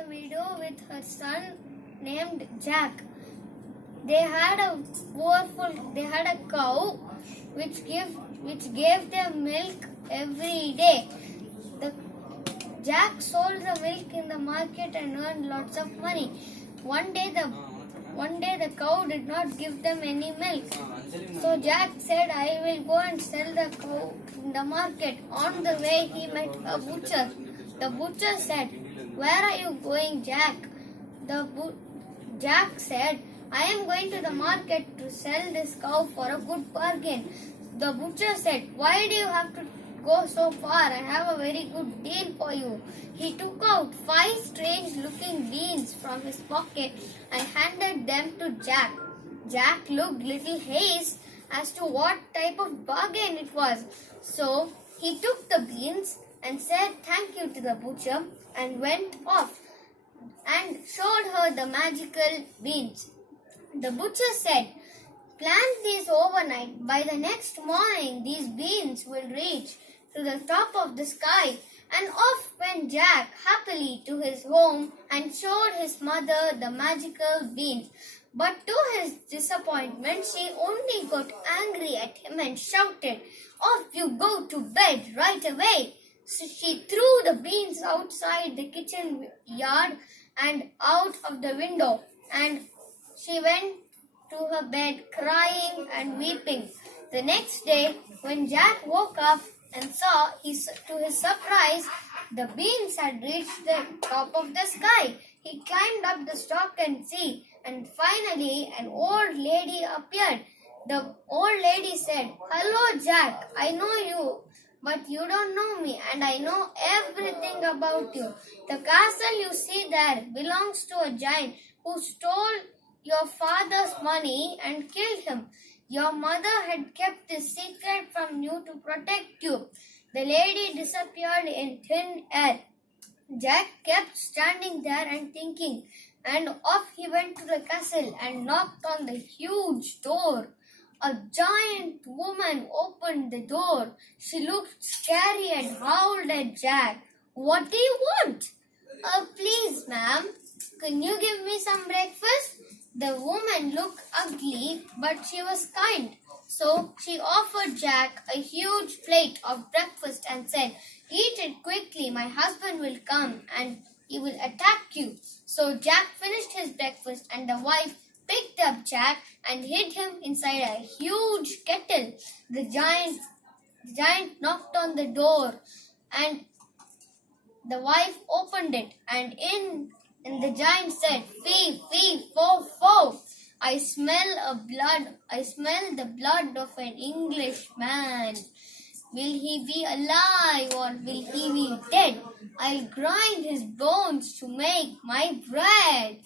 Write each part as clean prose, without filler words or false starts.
a meadow with her son named Jack. They had a cow which gave them milk every day. The Jack sold the milk in the market and earned lots of money. One day the cow did not give them any milk. So Jack said, I will go and sell the cow in the market. On the way he met a butcher. The butcher said, where are you going, Jack? Jack said, I am going to the market to sell this cow for a good bargain. The butcher said, why do you have to go so far? I have a very good deal for you. He took out 5 strange looking beans from his pocket and handed them to Jack. Jack looked little hazed as to what type of bargain it was. So he took the beans and said thank you to the butcher and went off and showed her the magical beans. The butcher said, plant these overnight. By the next morning, these beans will reach to the top of the sky. And off went Jack happily to his home and showed his mother the magical beans. But to his disappointment, she only got angry at him and shouted, off you go to bed right away. So she threw the beans outside the kitchen yard and out of the window, and she went to her bed crying and weeping. The next day, when Jack woke up and saw, to his surprise, the beans had reached the top of the sky. He climbed up the stalk and see, and finally an old lady appeared. The old lady said, hello Jack, I know you, but you don't know me, and I know everything about you. The castle you see there belongs to a giant who stole your father's money and killed him. Your mother had kept this secret from you to protect you. The lady disappeared in thin air. Jack kept standing there and thinking, and off he went to the castle and knocked on the huge door. A giant woman opened the door. She looked scary and howled at Jack. What do you want? Please, ma'am, can you give me some breakfast? The woman looked ugly, but she was kind. So she offered Jack a huge plate of breakfast and said, eat it quickly, my husband will come and he will attack you. So Jack finished his breakfast and the wife picked up Jack and hid him inside a huge kettle. The giant knocked on the door and the wife opened it, and the giant said, fee, fee, fo, fo. I smell the blood of an Englishman. Will he be alive or will he be dead? I'll grind his bones to make my bread.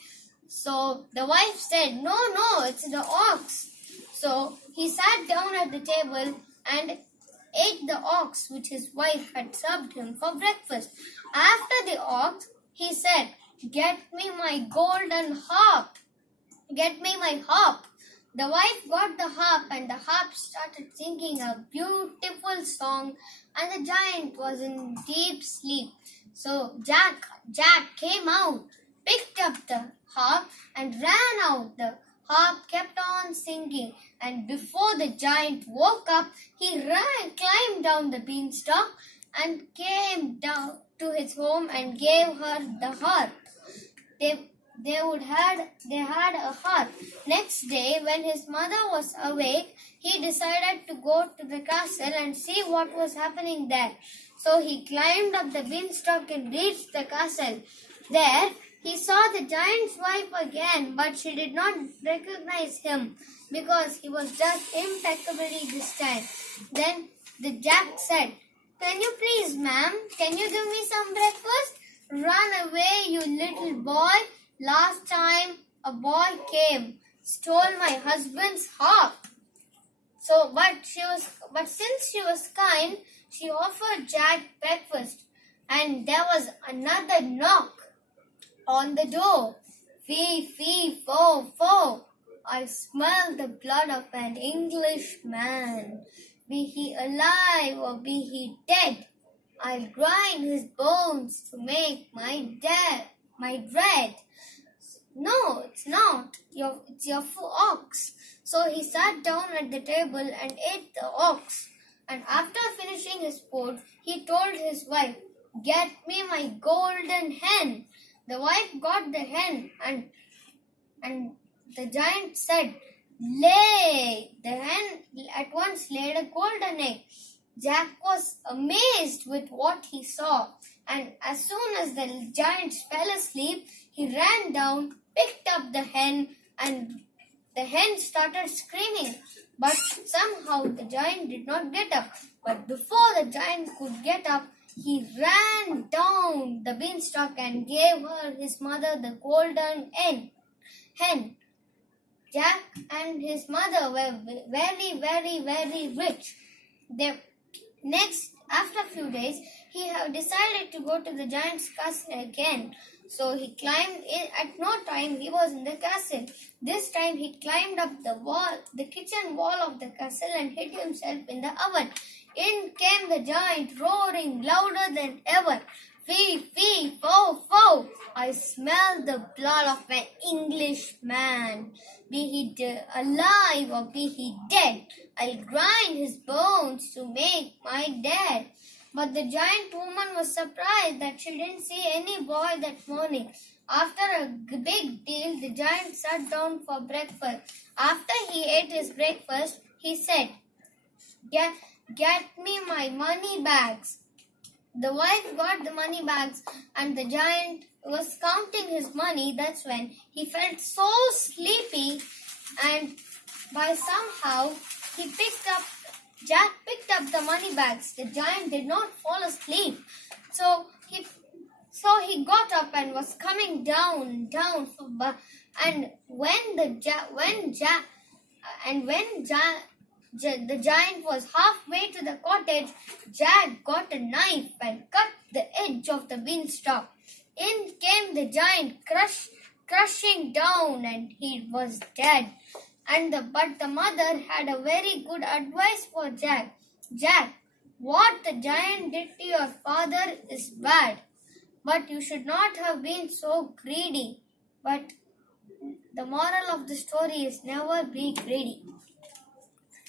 So the wife said, no, it's the ox. So he sat down at the table and ate the ox which his wife had served him for breakfast. After the ox, he said, get me my golden harp. Get me my harp. The wife got the harp and the harp started singing a beautiful song, and the giant was in deep sleep. So Jack came out, picked up the harp and ran out. The harp kept on singing, and before the giant woke up, he climbed down the beanstalk and came down to his home and gave her the harp. They had a harp. Next day, when his mother was awake, he decided to go to the castle and see what was happening there. So he climbed up the beanstalk and reached the castle. There, he saw the giant's wife again, but she did not recognize him because he was dressed impeccably this time. Then the Jack said, can you please, ma'am, can you give me some breakfast? Run away, you little boy. Last time a boy came, stole my husband's harp. But since she was kind, she offered Jack breakfast, and there was another knock on the door. Fee, fee, fo, fo. I smell the blood of an Englishman. Be he alive or be he dead, I'll grind his bones to make my my bread. No, it's not. It's your ox. So he sat down at the table and ate the ox. And after finishing his food, he told his wife, "Get me my golden hen." The wife got the hen, and the giant said, "Lay." The hen at once laid a golden egg. Jack was amazed with what he saw, and as soon as the giant fell asleep, he ran down, picked up the hen, and the hen started screaming. But somehow the giant did not get up. But before the giant could get up, he ran down the beanstalk and gave his mother the golden hen. Jack and his mother were very, very, very rich. After a few days, he had decided to go to the giant's castle again. So he climbed in. At no time he was in the castle. This time he climbed up the kitchen wall of the castle, and hid himself in the oven. In came the giant, roaring louder than ever. "Fee, fee, fo, fo! I smell the blood of an Englishman. Be he alive or be he dead, I'll grind his bones to make my dead." But the giant woman was surprised that she didn't see any boy that morning. After a big deal, the giant sat down for breakfast. After he ate his breakfast, he said, Get me my money bags." The wife got the money bags, and the giant was counting his money. That's when he felt so sleepy, and by somehow Jack picked up the money bags. The giant did not fall asleep, so he got up and was coming down. And when the giant was halfway to the cottage, Jack got a knife and cut the edge of the beanstalk. In came the giant, crushing down, and he was dead. But the mother had a very good advice for Jack. "Jack, what the giant did to your father is bad, but you should not have been so greedy." But the moral of the story is never be greedy.